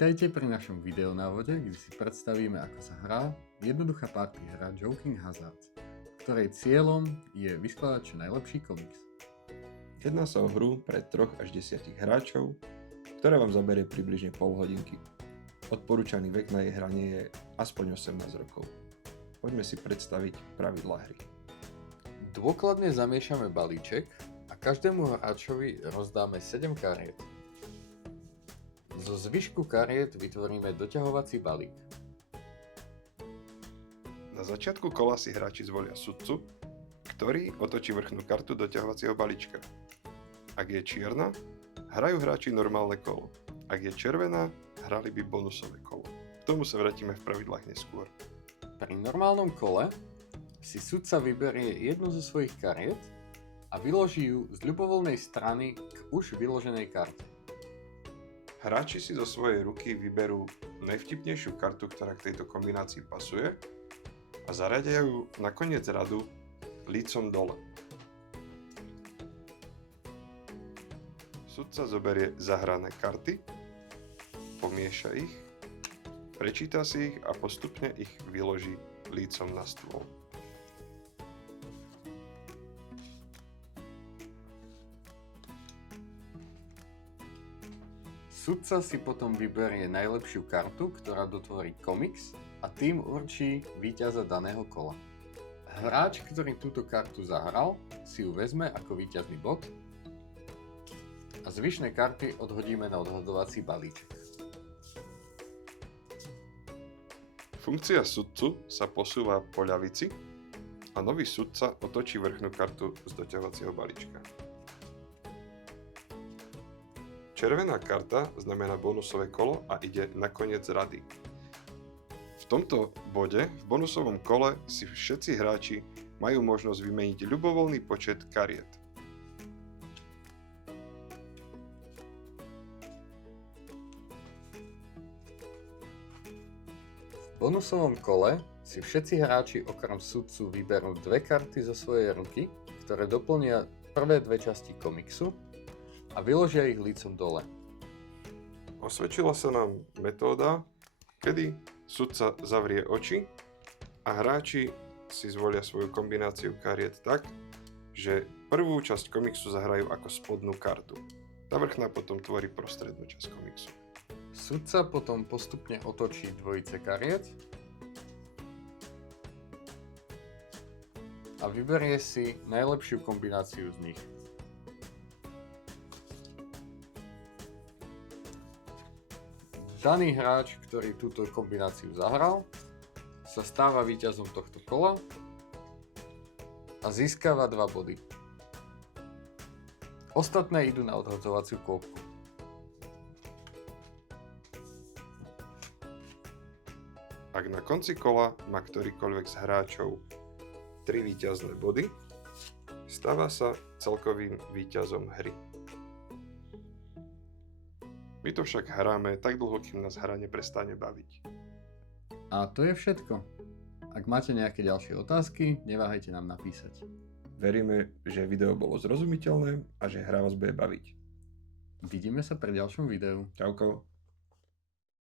Vítajte pri našom videonávode, kde si predstavíme, ako sa hrá jednoduchá party hra Joking Hazards, ktorej cieľom je vyskladať čo najlepší komiks. Jedná sa o hru pre 3 až 10 hráčov, ktorá vám zaberie približne pol hodinky. Odporúčaný vek na jej hranie je aspoň 18 rokov. Poďme si predstaviť pravidlá hry. Dôkladne zamiešame balíček a každému hráčovi rozdáme 7 kariet. Zo zvyšku kariet vytvoríme doťahovací balík. Na začiatku kola si hráči zvolia sudcu, ktorý otočí vrchnú kartu doťahovacieho balíčka. Ak je čierna, hrajú hráči normálne kolo. Ak je červená, hrali by bonusové kolo. K tomu sa vrátime v pravidlách neskôr. Pri normálnom kole si sudca vyberie jednu zo svojich kariet a vyloží ju z ľubovoľnej strany k už vyloženej karte. Hráči si zo svojej ruky vyberú najvtipnejšiu kartu, ktorá k tejto kombinácii pasuje a zaradia ju na koniec radu lícom dole. Sudca zoberie zahrané karty, pomieša ich, prečíta si ich a postupne ich vyloží lícom na stôl. Sudca si potom vyberie najlepšiu kartu, ktorá dotvorí komiks a tým určí víťaza daného kola. Hráč, ktorý túto kartu zahral, si ju vezme ako víťazný bod a zvyšné karty odhodíme na odhodovací balíček. Funkcia sudcu sa posúva po ľavici a nový sudca otočí vrchnú kartu z doťahovacieho balíčka. Červená karta znamená bonusové kolo a ide na koniec rady. V tomto bode, v bonusovom kole, si všetci hráči majú možnosť vymeniť ľubovoľný počet kariet. V bonusovom kole si všetci hráči okrem sudcu vyberú 2 karty zo svojej ruky, ktoré doplnia prvé 2 časti komiksu a vyložia ich lícom dole. Osvedčila sa nám metóda, kedy sudca zavrie oči a hráči si zvolia svoju kombináciu kariet tak, že prvú časť komiksu zahrajú ako spodnú kartu. Tá vrchná potom tvorí prostrednú časť komiksu. Sudca potom postupne otočí dvojice kariet a vyberie si najlepšiu kombináciu z nich. Daný hráč, ktorý túto kombináciu zahral, sa stáva víťazom tohto kola a získava 2 body. Ostatné idú na odhodzovaciu kôpku. Ak na konci kola má ktorýkoľvek z hráčov 3 víťazné body, stáva sa celkovým víťazom hry. My to však hráme tak dlho, kým nás hra neprestane baviť. A to je všetko. Ak máte nejaké ďalšie otázky, neváhajte nám napísať. Veríme, že video bolo zrozumiteľné a že hra vás bude baviť. Vidíme sa pri ďalšom videu. Čauko.